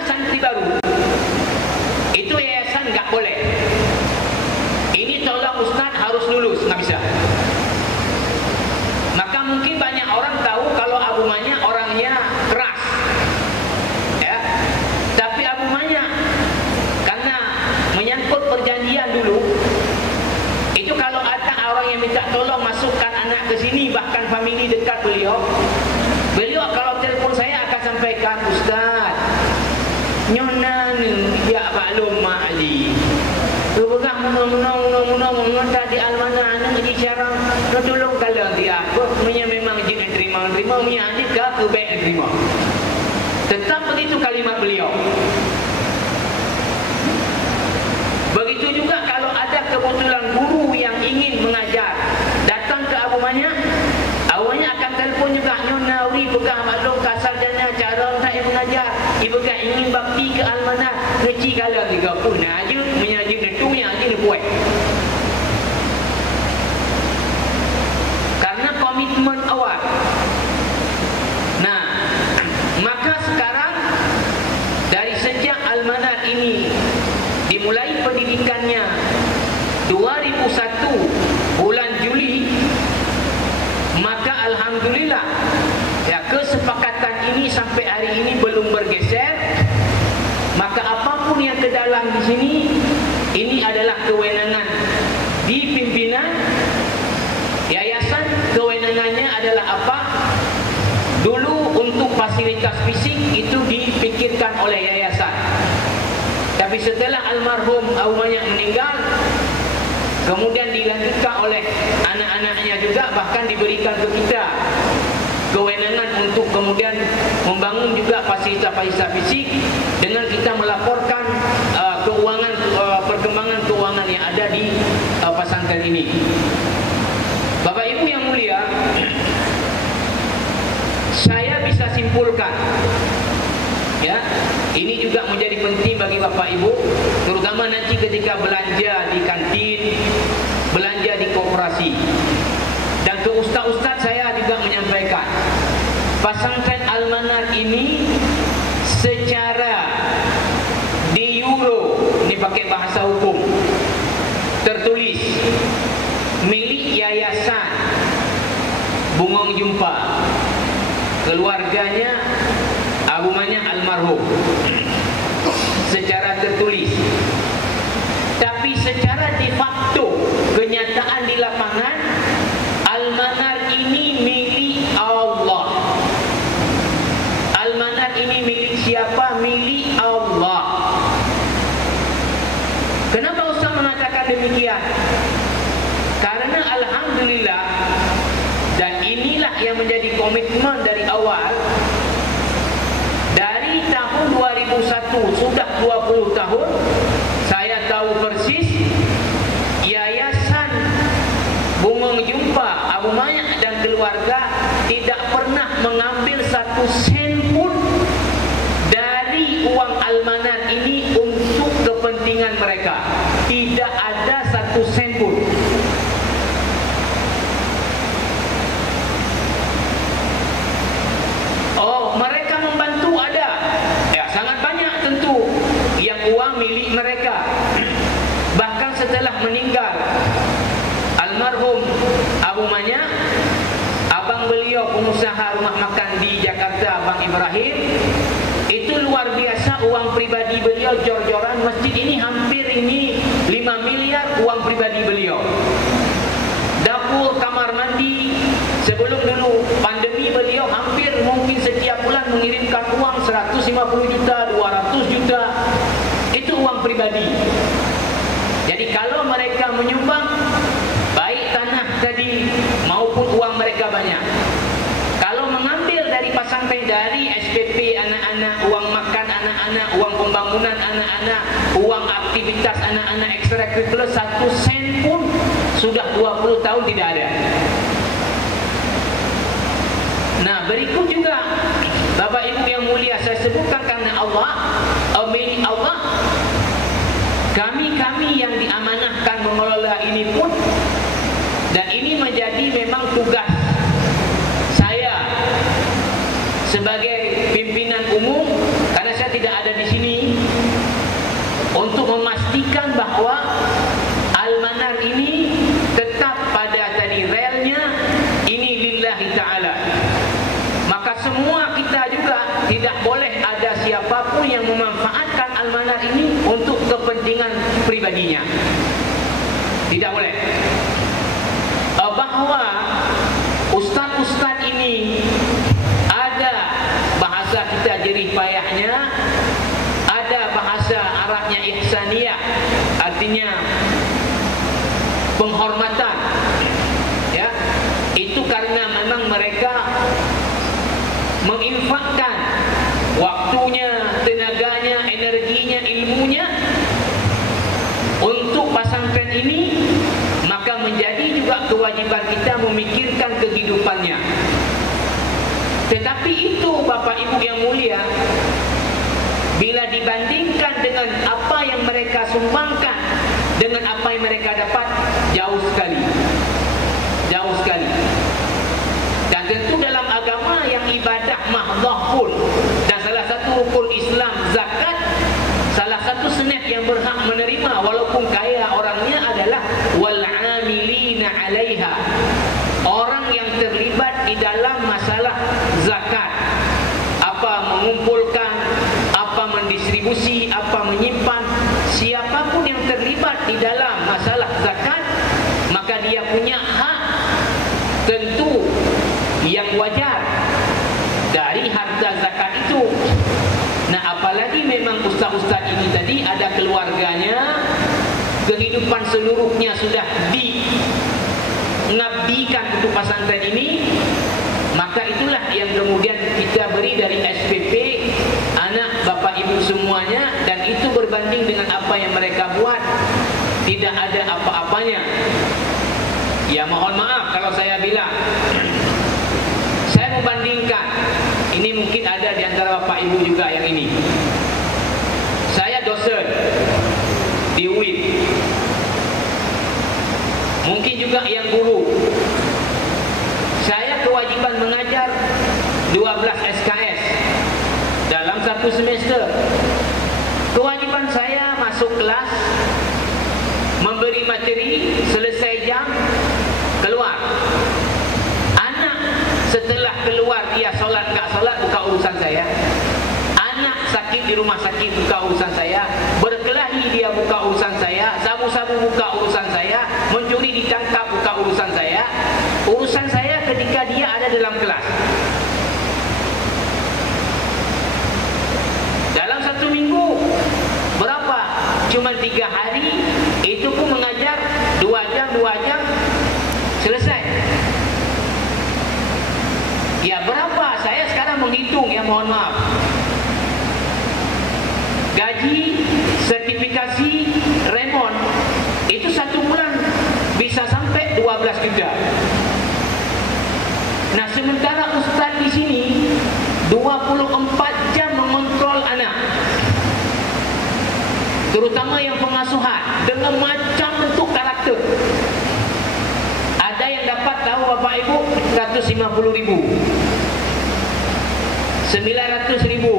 menerima santri baru, itu yayasan nggak boleh. Ini tolong Ustaz harus lulus, nggak bisa. Maka mungkin banyak orang tahu kalau Abu Manya orangnya keras, ya. Tapi Abu Manya karena menyangkut perjanjian dulu, itu kalau ada orang yang minta tolong masukkan anak ke sini, bahkan famili dekat beliau kalau telefon saya akan sampaikan, Ustaz, nyonan ya maklum ma'ali. Begang menong tadi almana anak jadi cara tolong kalau dia apa memang jin terima punya adik ke baik terima. Tetap begitu kalimat beliau. Begitu juga kalau ada kebetulan guru yang ingin mengajar datang ke Abu Manya, Abu Manya akan telefon juga, Nyona wi begang maklum kasar jana cara saya mengajar, ibu kan ingin bakti ke almanah ngeci kalau tiga pun aja menyaji netunya aja buat. Karena komitmen awal. Nah, maka sekarang dari sejak almanah ini dimulai pendidikannya 2001 bulan Juli, maka alhamdulillah ya, kesepakatan ini sampai hari ini belum bergeser. Maka apapun yang ke dalam di sini, ini adalah kewenangan di pimpinan yayasan. Kewenangannya adalah apa? Dulu untuk fasilitas fisik itu dipikirkan oleh yayasan. Tapi setelah almarhum Abu Manya meninggal, kemudian dilanjutkan oleh anak-anaknya juga, bahkan diberikan ke kita kewenangan untuk kemudian membangun juga fasilitas-fasilitas fisik dengan kita melaporkan keuangan, perkembangan keuangan yang ada di pesantren ini. Bapak Ibu yang mulia, saya bisa simpulkan, ya, ini juga menjadi penting bagi Bapak Ibu, terutama nanti ketika belanja di kantin, belanja di koperasi. Dan ke ustaz-ustaz saya juga menyampaikan, pesantren Al-Manar ini secara di euro, ini pakai bahasa hukum, tertulis milik yayasan Bungong Jumpa, keluarganya Abu Manya almarhum, secara tertulis. Tapi secara de facto, kenyataan di lapangan, Al-Manar ini milik Allah. Al-Manar ini milik siapa? Milik Allah. Kenapa Ustaz mengatakan demikian? Karena alhamdulillah, dan inilah yang menjadi komitmen dari awal. Dari tahun 2001, sudah 20 tahun, saya tahu persis yayasan Bungong Jumpa Abu Manya dan keluarga tidak pernah mengambil satu sen pun dari uang Al-Manar ini untuk kepentingan mereka. Tidak ada satu sen pun. Oh, mereka membantu ada. Ya, sangat banyak tentu yang uang milik mereka. Bahkan setelah meninggal almarhum Abu Manya, abang beliau pengusaha rumah makan di Jakarta, Bang Ibrahim, itu luar biasa uang pribadi beliau, jor-joran. Masjid ini hampir ini 5 miliar uang pribadi beliau. Dapur, kamar mandi, sebelum dulu pandemi beliau hampir mungkin setiap bulan mengirimkan uang 150 juta, 200 juta. Itu uang pribadi. Jadi kalau mereka menyumbang, baik tanah tadi maupun uang mereka banyak. Kalau mengambil dari pesantren, dari SPP anak-anak, uang makan anak-anak, uang pembangunan anak-anak, uang aktivitas anak-anak ekstrakurikuler, satu sen pun sudah 20 tahun tidak ada. Nah, berikut juga Bapak Ibu yang mulia, saya sebutkan karena Allah, milik Allah. Kami yang diamanahkan mengelola ini pun, dan ini menjadi memang tugas saya sebagai pimpinan umum, karena saya tidak ada di sini siapapun yang memanfaatkan almanar ini untuk kepentingan pribadinya. Tidak boleh. Bahawa ustaz-ustaz ini ada bahasa kita jerih payahnya, ada bahasa Arabnya ihsaniyah, artinya penghormatan, ya, itu karena memang mereka menginfakkan waktunya, tenaganya, energinya, ilmunya untuk pesantren ini, maka menjadi juga kewajiban kita memikirkan kehidupannya. Tetapi itu Bapak Ibu yang mulia, bila dibandingkan dengan apa yang mereka sumbangkan, dengan apa yang mereka dapat, jauh sekali. Jauh sekali. Dan tentu dalam agama yang ibadah mahdah pun, dan salah satu rukun Islam zakat, salah satu senat yang berhak menerima walaupun kaya orangnya adalah wal-amilina 'alaiha, orang yang terlibat di dalam masalah zakat. Apa mengumpulkan, apa mendistribusi, apa menyimpan, siapapun yang terlibat di dalam masalah zakat, maka dia punya hak tentu yang wajar dari harta zakat itu. Nah, apalagi memang ustaz-ustaz ini tadi ada keluarganya, kehidupan seluruhnya sudah mengabdikan untuk pesantren ini, maka itulah yang kemudian kita beri dari SPP anak Bapak Ibu semuanya, dan itu berbanding dengan apa yang mereka buat, tidak ada apa-apanya. Ya, mohon maaf kalau saya bilang, saya membandingkan, ini mungkin ada di antara Bapak Ibu juga yang ini. Saya dosen di UIN, mungkin juga yang guru. Saya kewajiban mengajar 12 SKS dalam satu semester. Kewajiban saya masuk kelas, memberi materi, selesai jam, keluar. Anak setelah keluar dia solat tak solat, bukan urusan saya. Anak sakit di rumah sakit, bukan urusan saya. Berkelahi dia, bukan urusan saya. Sabu-sabu, bukan urusan saya. Mencuri ditangkap, bukan urusan saya. Urusan saya ketika dia ada dalam kelas. Dalam satu minggu berapa? Cuma 3 hari, itu pun mengajar 2 jam, selesai. Ya, berapa? Saya sekarang menghitung, ya, mohon maaf. Gaji, sertifikasi, remon, itu 1 bulan bisa sampai 12 juta. Nah, sementara ustaz di sini 24 jam mengontrol anak, terutama yang pengasuhan, dengan macam bentuk karakter. Ada yang dapat tahu Bapak Ibu 150.000, 900.000,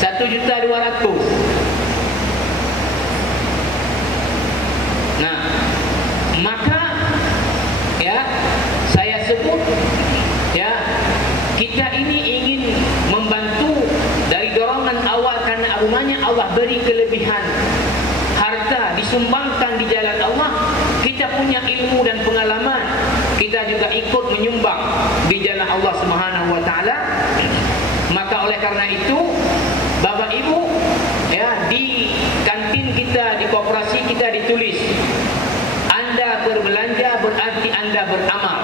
1.200.000. Nah, maka ya saya sebut, ya, kita ini ingin membantu dari dorongan awal, karena rumahnya Allah beri kelebihan harta disumbangkan di jalan Allah. Kita punya ilmu dan pengalaman, kita juga ikut menyumbang di jalan Allah Subhanahu wa taala. Maka oleh karena itu, Bapak Ibu, ya, di kantin kita, di koperasi kita ditulis, Anda berbelanja berarti Anda beramal.